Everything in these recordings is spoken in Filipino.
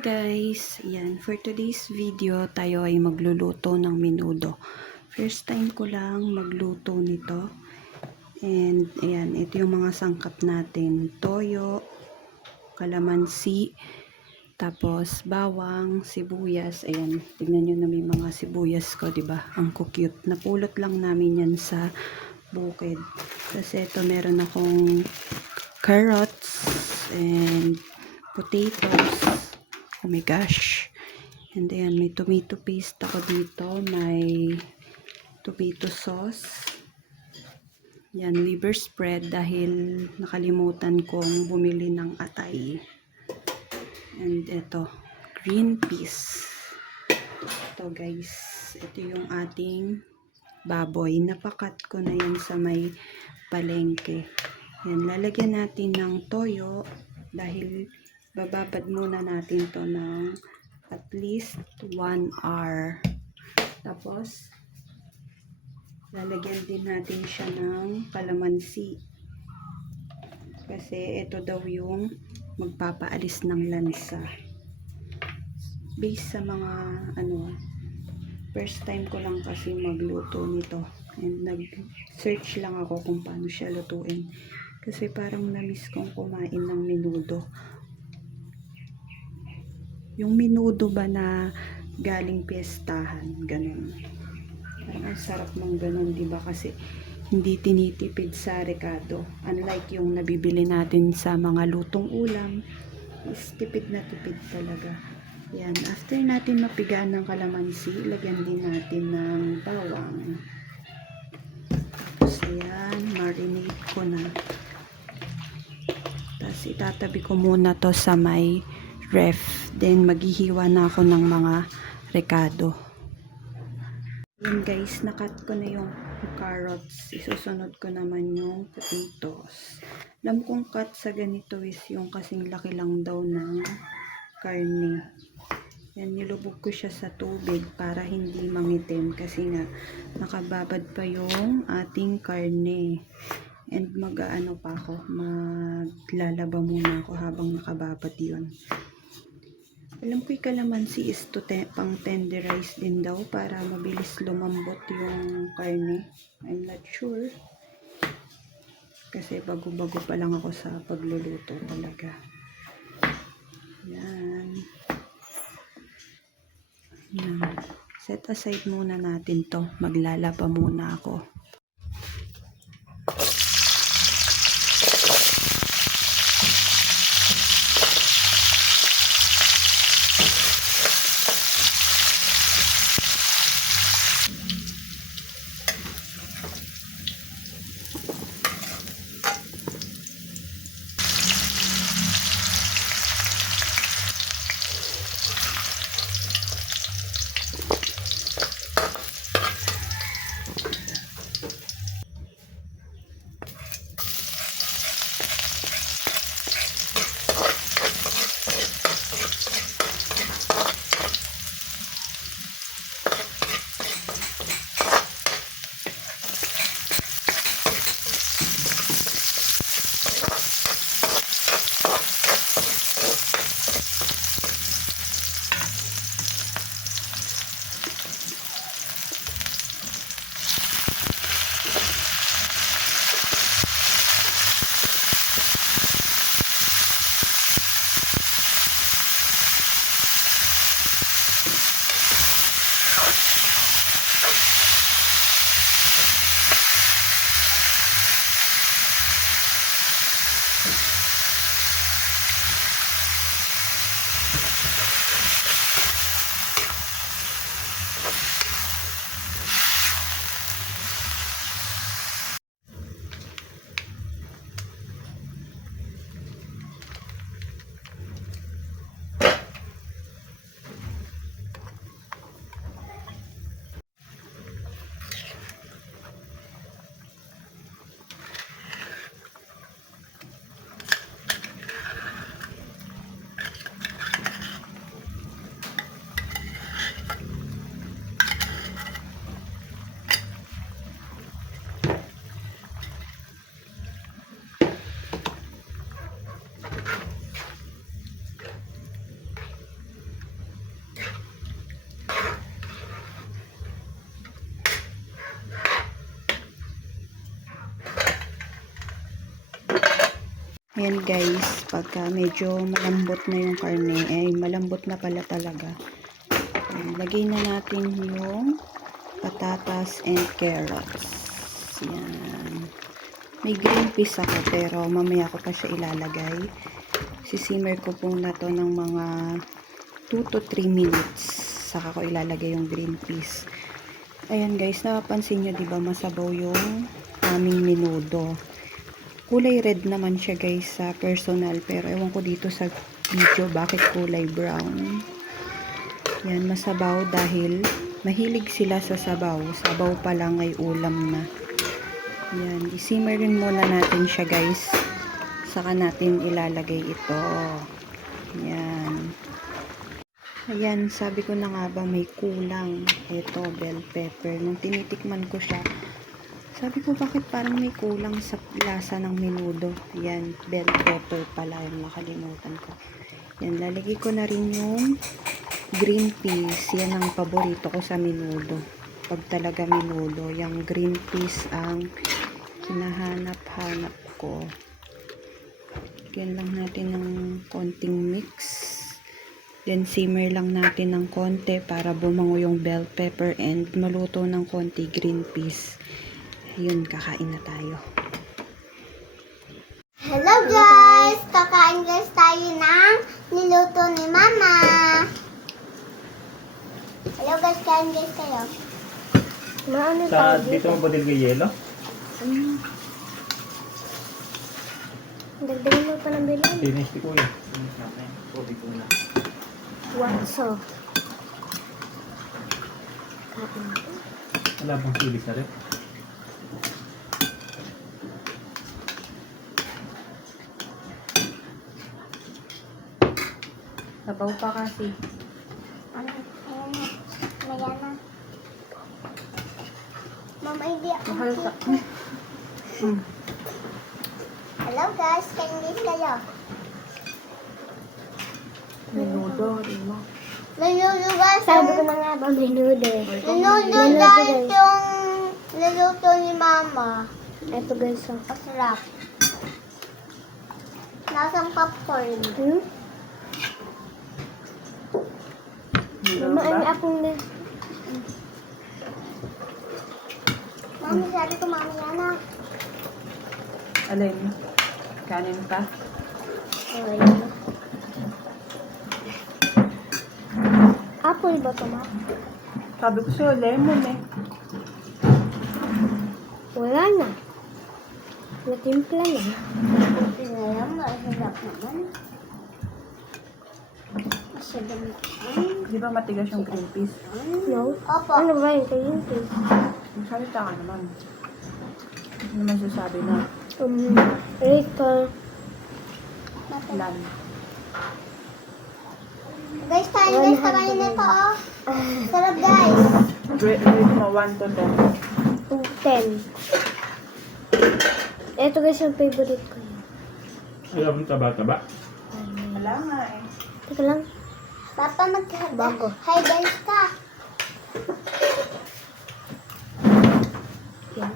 Hi guys! Ayan, for today's video tayo ay magluluto ng menudo. First time ko lang magluto nito. And ayan, ito yung mga sangkap natin. Toyo, kalamansi, tapos bawang, sibuyas. Ayan, tignan nyo na may mga sibuyas ko, diba? Ang cute. Napulot lang namin yan sa bukid. Kasi ito meron akong carrots and potatoes. Oh my gosh. And then may tomato paste ako dito. May tomato sauce. Yan, liver spread dahil nakalimutan kong bumili ng atay. And ito, green peas. Ito guys, ito yung ating baboy. Napakat ko na yan sa may palengke. Yan, lalagyan natin ng toyo dahil bababad muna natin to ng at least 1 hour. Tapos, lalagyan din natin siya ng kalamansi. Kasi ito daw yung magpapaalis ng lansa. Based sa mga first time ko lang kasi magluto nito. And nag-search lang ako kung paano siya lutuin. Kasi parang na-miss kong kumain ng menudo. Yung menudo ba na galing piyestahan, ganun. Parang ang sarap ng ganun, diba? Kasi hindi tinitipid sa rekado. Unlike yung nabibili natin sa mga lutong ulam, is tipid na tipid talaga. Yan, after natin mapigaan ng kalamansi, lagyan din natin ng bawang. Tapos ayan, marinate ko na. Tapos itatabi ko muna to sa may ref. Then maghihiwa na ako ng mga rekado. Yan guys, nakat ko na yung carrots. Isusunod ko naman yung potatoes. Alam kong cut sa ganito is yung kasing laki lang daw ng karne. Yan, nilubog ko siya sa tubig para hindi mangitim kasi nga nakababad pa yung ating karne. And mag-ano pa ako, maglalaba muna ako habang nakababad yun. Alam ko yung kalamansi is pang tenderize din daw para mabilis lumambot yung karne. I'm not sure. Kasi bago-bago pa lang ako sa pagluluto talaga. Yan. Yan. Set aside muna natin to. Maglalaba muna ako. Ayan guys, pagka medyo malambot na yung karne, malambot na pala talaga. Ayan, lagay na natin yung patatas and carrots. Ayan. May green peas ako pero mamaya ko pa siya ilalagay. Sisimmer ko po na to ng mga 2 to 3 minutes. Saka ko ilalagay yung green peas. Ayan guys, napapansin nyo diba masabaw yung aming menudo. Kulay red naman siya guys sa personal, pero ewan ko dito sa video bakit kulay brown. Yan, masabaw dahil mahilig sila sa sabaw. Sabaw pa lang ay ulam na. Yan, isimmer rin muna natin siya guys. Saka natin ilalagay ito. Yan. Ayan, sabi ko na nga ba may kulang. Ito, bell pepper. Nung tinitikman ko siya, sabi ko, bakit parang may kulang sa lasa ng menudo? Yan, bell pepper pala yung nakalimutan ko. Yan, lalagay ko na rin yung green peas. Yan ang paborito ko sa menudo. Pag talaga menudo, yung green peas ang hinahanap-hanap ko. Yan lang natin ng konting mix. Then, simmer lang natin ng konti para bumango yung bell pepper and maluto ng konti green peas. Yun, kakain na tayo. Hello guys! Kakain guys tayo ng niluto ni Mama. Hello guys, kain guys kayo. Maano tayo Sa dito mo bodil kay yelo? Dagdagan mo pa ng bilhin. Finish ko kuya. Watso. Wala bang silis na rin? Sabaw pa kasi. Ano? Ayan na. Ayan na. Mama, hindi ako. Mahal sa... Hello guys, kain guys kayo. Menudo, rin mo. Menudo guys. Sabi ko na nga ba menudo eh. Menudo guys yung niluto ni Mama. Ito guys, ang masarap. Lasang popcorn. Mama, ano akong Mami, sabi ko Mami yan ah. Alin? Kanin pa? Okay. Apple ba ito, Ma? Sabi ko sa'yo, lemon eh. Wala na. Natimpla na. Alam, masarap naman. Masarap naman. Di ba matigas yung green peas? No? Opo. Ano ba yung green peas? Magsalita ka naman. Hindi naman sasabi na Rachel. lan. Guys, tayo guys, tabayin na ito, oh. Sarap, guys. Rate mo 1 to 10. 10. Ito guys, yung favorite ko. Wala bang taba-taba? Wala nga eh. Teka lang. Papa, bago. Hi guys ka. Yan.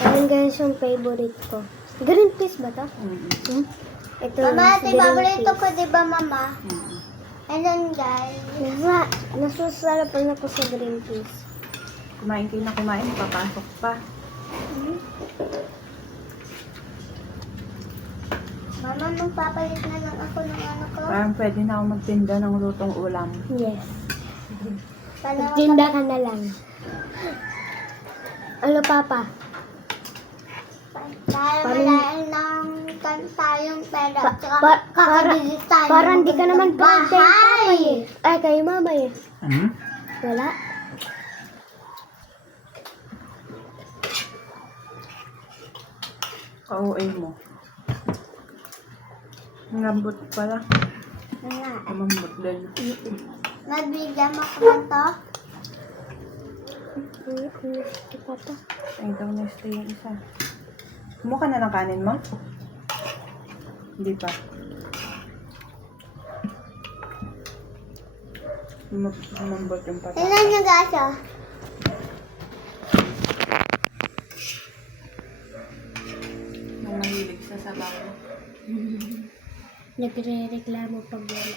Ayan guys, yung favorite ko. Green peas ba ito? Ito, Mama, ito yung paborito ko, di ba, Mama? Ayan, guys. Nasusarapan ako sa green peas. Kumain kayo na kumain, papasok pa. Mama, magpapalit na lang ako ng ano ko. Parang pwede na ako magtinda ng lutong ulam. Yes. Magtinda ka na lang. Ano, Papa? Tayo malayan ng tayong pera. Parang di ka naman proud kay Papa eh. Ay, kay Mama eh. Wala. Ka-OA mo. Ang lambot pala. Wala. Kamambot din. Nabigyan mo ko ba ito? Papa. Ay, daw na-stay yung isa. Kumuha ka na ng kanin mo? Hindi pa. Lumambot yung patatas. Tingnan niyo guys oh. Nang mahilig sa sabaw. Nagre-reklamo pag wala.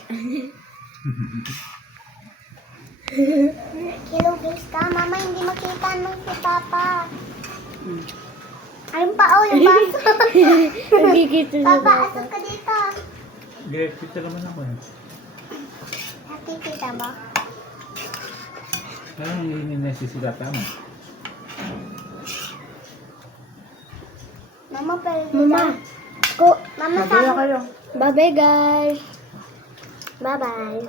Kilugis ka, mama, hindi makita nung si Papa. Ayun pa, oh, yung baso. Nagkikita Papa, asok ka dito. Get-fit naman ako eh. Nakikita ba? Parang hindi nasisilata mo. Mama, pwede Mama. Ko, mama, Babaya kayo. Bye-bye, guys. Bye-bye.